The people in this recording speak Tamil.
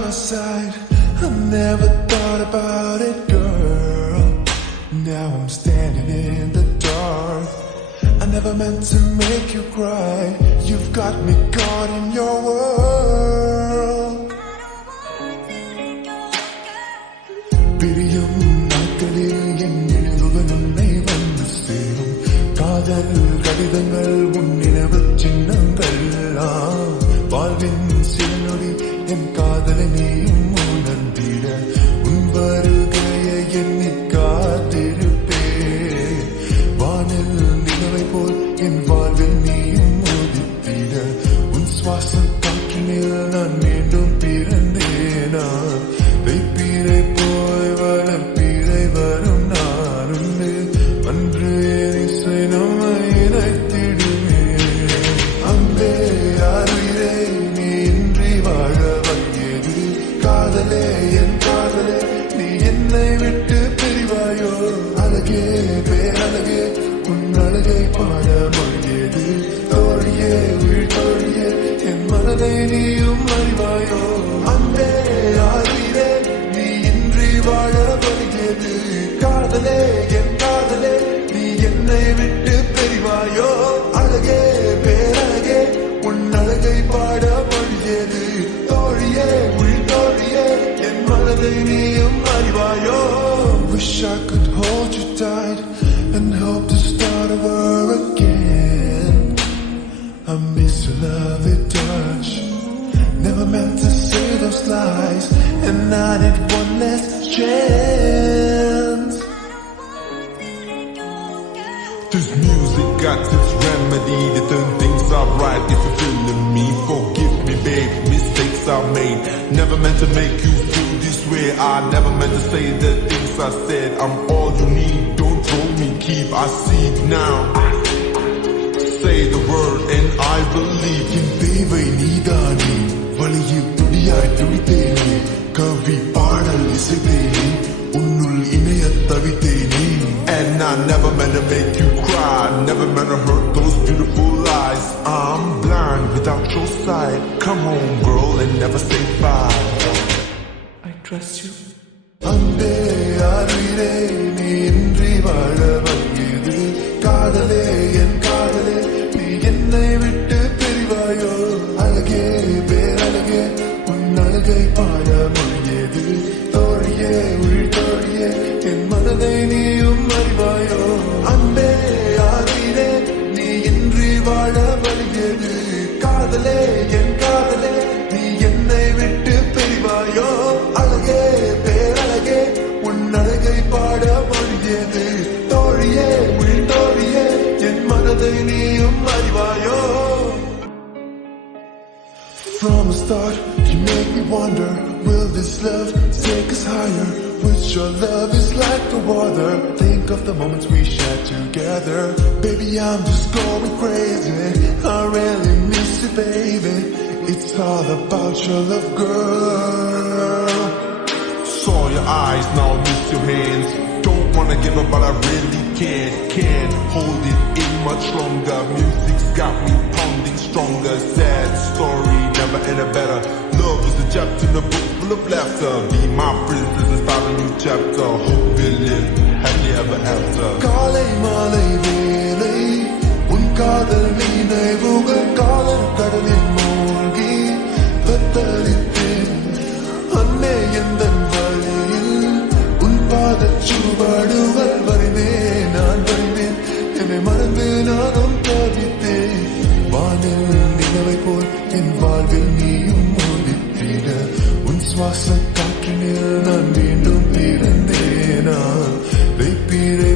my side. I never thought about it, girl. Now I'm standing in the dark. I never meant to make you cry. You've got me caught in your world. பிரியும் நாட்களில் என் நினைவுகள் உன்னை வந்து சேரும். காதல் கடிதங்கள் உன் நினைவு சின்னங்கள். வாழ்வின் சில நொடி என் காதலை நீயும் உணர்ந்திட உன் வருகையை எண்ணி காத்திருப்பேன். வானில் நிலவை போல் என் வாழ்வில் நீயும் உதித்திட உன் சுவாசம் காற்றினில் நான் மீண்டும் பிறந்தேனா. வைப்பீரை போய் வளர்ப்பீரை வரும் நான் உண்டு அன்று இசை நம்மை இணைத்திடுமே. அன்பே அறிவே நீ இன்றி வாழ வழியது. காதலே என் காதலே நீ என்னை விட்டு பிரிவாயோ. அழகே பேரழகே உன் அழகை பாட மொழியது. தோழியே உயிர் தோழியே என் மனதை நீயும் அறிவாயோ. அன்பே அறிவே நீ இன்றி வாழ வழியது. காதலே என் காதலே நீ என்னை விட்டு பிரிவாயோ. அழகே பேரழகே உன் அழகை பாட மொழியது. தோழியே உயிர் தோழியே என் மனதை நீயும் அறிவாயோ. Wish I could hold you tight and hope to start over again. I miss your lovely touch. Never meant to say those lies, and I need one last chance. This music got its remedy to turn things up right. If you're feeling me, forgive me, babe. Mistakes I made, never meant to make you feel this way. I never meant to say the things I said. I'm all you need, don't throw me, keep. I see it now. Say the word and I believe. என் தேவை நீதானே, வழியில் துடியாய் துடித்தேனே. கவி பாடல் இசைத்தேனே, உன்னுள் இணைய தவித்தேனே. And I never meant to make you cry, never meant to hurt those beautiful eyes. I'm blind without your sight. Come home, girl, and never say bye. I trust you. அன்பே அறிவே நீ இன்றி வாழ வழியது. காதலே என் காதலே நீ என்னை விட்டு பிரிவாயோ. அழகே பேரழகே உன் அழகை பாட மொழியது. தோழியே உயிர் தோழியே என் மனதை நீயும் அறிவாயோ. அன்பே அறிவே நீ இன்றி வாழ வழியது. காதலே என் காதலே நீ என்னை விட்டு பிரிவாயோ. அழகே பேரழகே உன் அழகை பாட மொழியது. தோழியே உயிர் தோழியே என் மனதை நீயும் அறிவாயோ. From the start, you make me wonder, will this love take us higher? With your love is like the water. Think of the moments we shared together. Baby, I'm just going crazy. I really miss you, baby. It's all about your love, girl. Saw your eyes, now miss your hands. Don't wanna give up, but I really can't hold it in much longer. Music's got me pounding stronger. Sad story, never ended better. Love is a chapter in a book full of laughter. Be my princess and start a new chapter. Hope we live happily ever after. காலை மாலை வேலை உன் காதல் நினைவுகள் காதல் கடலில் மூழ்கி தத்தளித்தேன். அன்னை எந்தன் வழியில் உன் பாதச் சுவடுகள் வரைந்தேன். நான் வரைந்தேன் என்னை மறந்து நானும் தவித்தேன். வானில் நிலவை போல் என் வாழ்வில் நீயும் உதித்திட உன் சுவாச காற்றினில் நான் மீண்டும் பிறந்தேனா. வைப்பீரை